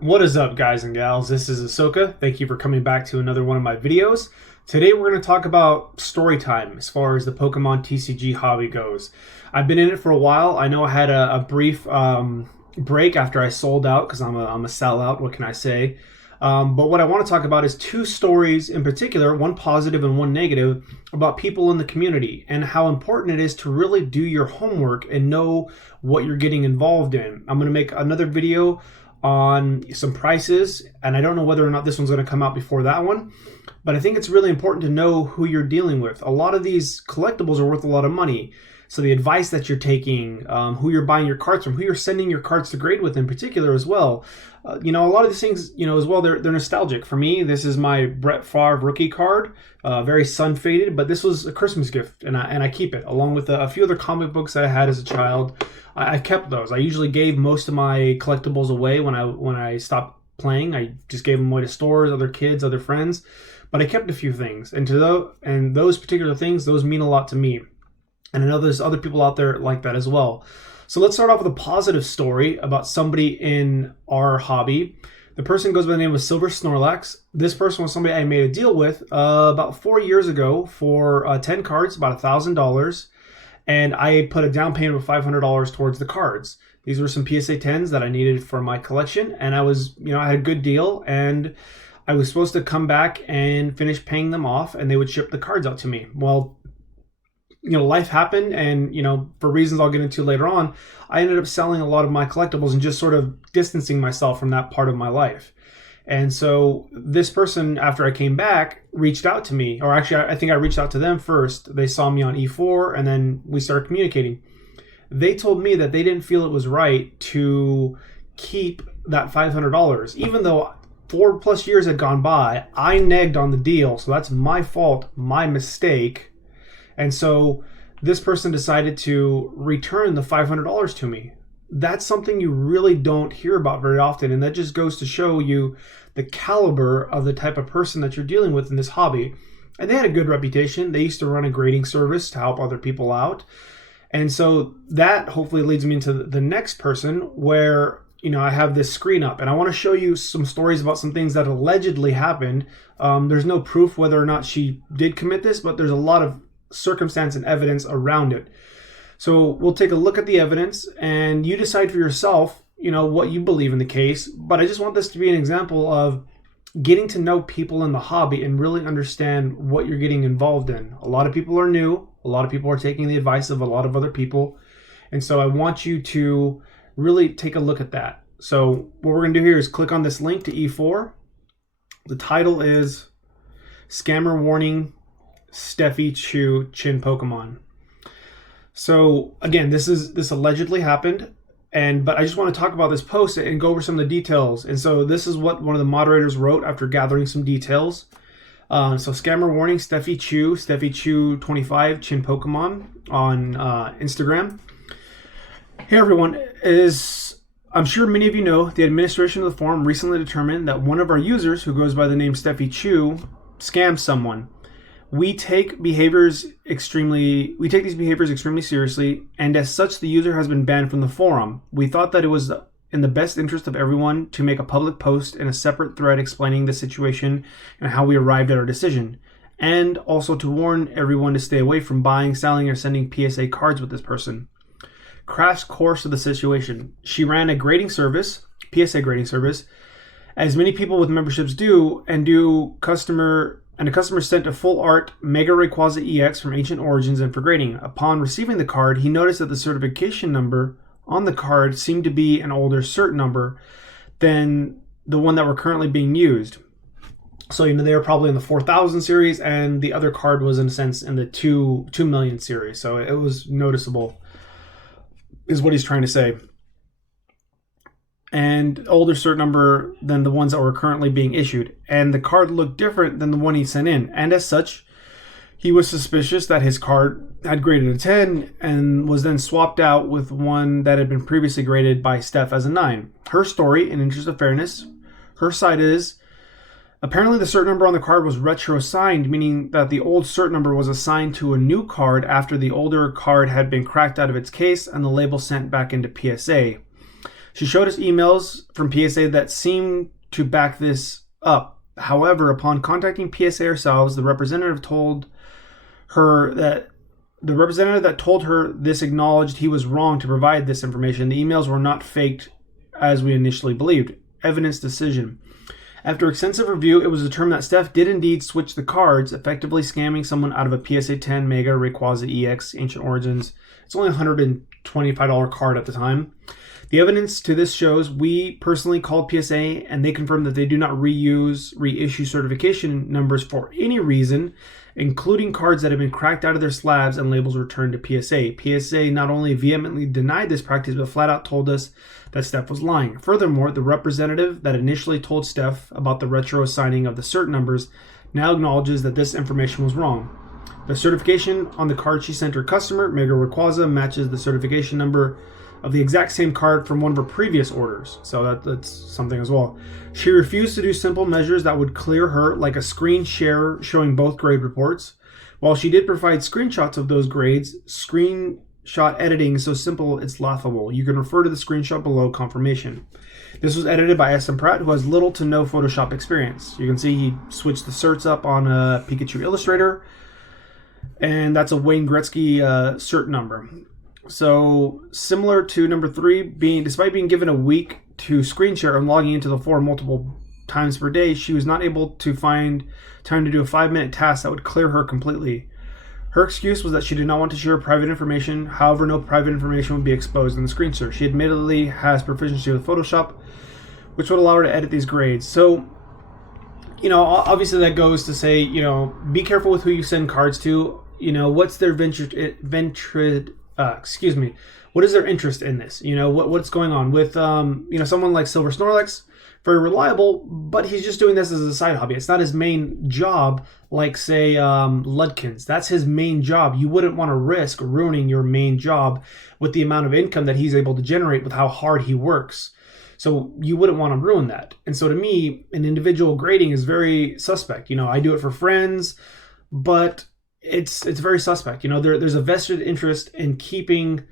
What is up, guys and gals? This is Ahsoka. Thank you for coming back to another one of my videos. Today we're going to talk about story time as far as the Pokemon TCG hobby goes. I've been in it for a while. I know I had a brief break after I sold out because I'm a sellout. What can I say? But what I want to talk about is two stories in particular, one positive and one negative, about people in the community and how important it is to really do your homework and know what you're getting involved in. I'm going to make another video on some prices, and I don't know whether or not this one's going to come out before that one, but I think it's really important to know who you're dealing with. A lot of these collectibles are worth a lot of money, so the advice that you're taking, who you're buying your cards from, who you're sending your cards to grade with in particular as well. A lot of these things, as well, they're nostalgic. For me, this is my Brett Favre rookie card, very sun-faded, but this was a Christmas gift, and I keep it, along with a few other comic books that I had as a child. I kept those. I usually gave most of my collectibles away when I stopped playing. I just gave them away to stores, other kids, other friends, but I kept a few things, and those particular things, those mean a lot to me. And I know there's other people out there like that as well. So let's start off with a positive story about somebody in our hobby. The person goes by the name of Silver Snorlax. This person was somebody I made a deal with about 4 years ago for 10 cards, about $1,000. And I put a down payment of $500 towards the cards. These were some PSA 10s that I needed for my collection. And I had a good deal. And I was supposed to come back and finish paying them off. And they would ship the cards out to me. Well, life happened, and, for reasons I'll get into later on, I ended up selling a lot of my collectibles and just sort of distancing myself from that part of my life. And so this person, after I came back, reached out to me, or actually, I think I reached out to them first. They saw me on E4, and then we started communicating. They told me that they didn't feel it was right to keep that $500, even though 4+ years had gone by. I negged on the deal, so that's my fault, my mistake. And so this person decided to return the $500 to me. That's something you really don't hear about very often. And that just goes to show you the caliber of the type of person that you're dealing with in this hobby. And they had a good reputation. They used to run a grading service to help other people out. And so that hopefully leads me into the next person where, I have this screen up and I want to show you some stories about some things that allegedly happened. There's no proof whether or not she did commit this, but there's a lot of circumstance and evidence around it. So we'll take a look at the evidence and you decide for yourself, what you believe in the case. But I just want this to be an example of getting to know people in the hobby and really understand what you're getting involved in. A lot of people are new. A lot of people are taking the advice of a lot of other people. And so I want you to really take a look at that. So what we're going to do here is click on this link to E4. The title is Scammer Warning, Stephychu Chin Pokemon. So again, this allegedly happened, but I just want to talk about this post and go over some of the details. And so this is what one of the moderators wrote after gathering some details. So Scammer Warning, Stephychu 25 Chin Pokemon on Instagram. Hey everyone, I'm sure many of you know, the administration of the forum recently determined that one of our users, who goes by the name Stephychu, scammed someone. We take these behaviors extremely seriously, and as such, the user has been banned from the forum. We thought that it was in the best interest of everyone to make a public post in a separate thread explaining the situation and how we arrived at our decision, and also to warn everyone to stay away from buying, selling, or sending PSA cards with this person. Crash course of the situation. She ran a grading service, PSA grading service, as many people with memberships do, and a customer sent a full art Mega Rayquaza EX from Ancient Origins and for grading. Upon receiving the card, he noticed that the certification number on the card seemed to be an older cert number than the one that were currently being used. So, they were probably in the 4000 series, and the other card was, in a sense, in the 2 million series. So it was noticeable, is what he's trying to say. And older cert number than the ones that were currently being issued. And the card looked different than the one he sent in. And as such, he was suspicious that his card had graded a 10 and was then swapped out with one that had been previously graded by Steph as a 9. Her story, in interest of fairness, her side is, apparently the cert number on the card was retro-signed, meaning that the old cert number was assigned to a new card after the older card had been cracked out of its case and the label sent back into PSA. She showed us emails from PSA that seemed to back this up. However, upon contacting PSA ourselves, the representative that told her this acknowledged he was wrong to provide this information. The emails were not faked as we initially believed. Evidence decision. After extensive review, it was determined that Steph did indeed switch the cards, effectively scamming someone out of a PSA 10 Mega Rayquaza EX Ancient Origins. It's only a $125 card at the time. The evidence to this shows we personally called PSA and they confirmed that they do not reissue certification numbers for any reason, including cards that have been cracked out of their slabs and labels returned to PSA. PSA not only vehemently denied this practice, but flat out told us that Steph was lying. Furthermore, the representative that initially told Steph about the retro assigning of the cert numbers now acknowledges that this information was wrong. The certification on the card she sent her customer, Mega Rayquaza, matches the certification number of the exact same card from one of her previous orders. So that's something as well. She refused to do simple measures that would clear her, like a screen share showing both grade reports. While she did provide screenshots of those grades, screenshot editing is so simple it's laughable. You can refer to the screenshot below confirmation. This was edited by SM Pratt, who has little to no Photoshop experience. You can see he switched the certs up on a Pikachu Illustrator, and that's a Wayne Gretzky cert number. So similar to number 3, despite being given a week to screen share and logging into the forum multiple times per day, she was not able to find time to do a 5-minute task that would clear her completely. Her excuse was that she did not want to share private information. However, no private information would be exposed in the screen share. She admittedly has proficiency with Photoshop, which would allow her to edit these grades. So, obviously that goes to say, be careful with who you send cards to. What's their what is their interest in this? What's going on with someone like Silver Snorlax, very reliable, but he's just doing this as a side hobby. It's not his main job, like say Ludkins. That's his main job. You wouldn't want to risk ruining your main job with the amount of income that he's able to generate with how hard he works. So you wouldn't want to ruin that. And so to me, an individual grading is very suspect. I do it for friends, but it's very suspect. There's a vested interest in keeping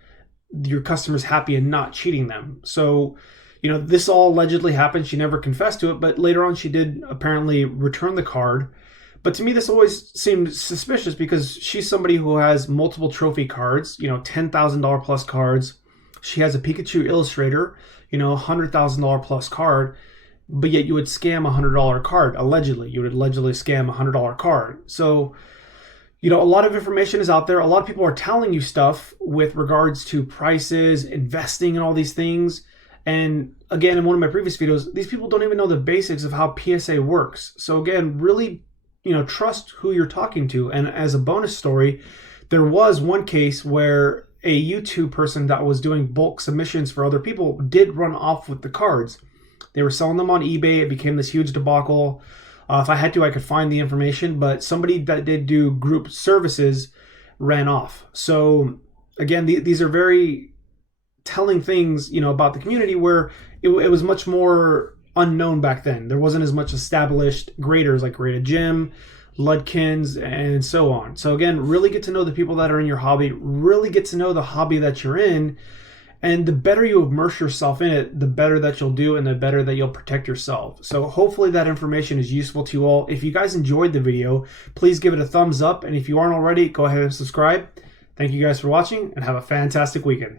your customers happy and not cheating them. So, this all allegedly happened. She never confessed to it, but later on she did apparently return the card. But to me, this always seemed suspicious because she's somebody who has multiple trophy cards, $10,000 plus cards. She has a Pikachu Illustrator, $100,000 plus card, but yet you would scam a $100 card, allegedly. You would allegedly scam a $100 card. So, a lot of information is out there. A lot of people are telling you stuff with regards to prices, investing, and all these things. And again, in one of my previous videos, these people don't even know the basics of how PSA works. So again, really, trust who you're talking to. And as a bonus story, there was one case where a YouTube person that was doing bulk submissions for other people did run off with the cards. They were selling them on eBay. It became this huge debacle. If I had to, I could find the information, but somebody that did do group services ran off. So again, these are very telling things, about the community where it was much more unknown back then. There wasn't as much established graders like Graded Gym, Ludkins, and so on. So again, really get to know the people that are in your hobby, really get to know the hobby that you're in. And the better you immerse yourself in it, the better that you'll do and the better that you'll protect yourself. So hopefully that information is useful to you all. If you guys enjoyed the video, please give it a thumbs up. And if you aren't already, go ahead and subscribe. Thank you guys for watching and have a fantastic weekend.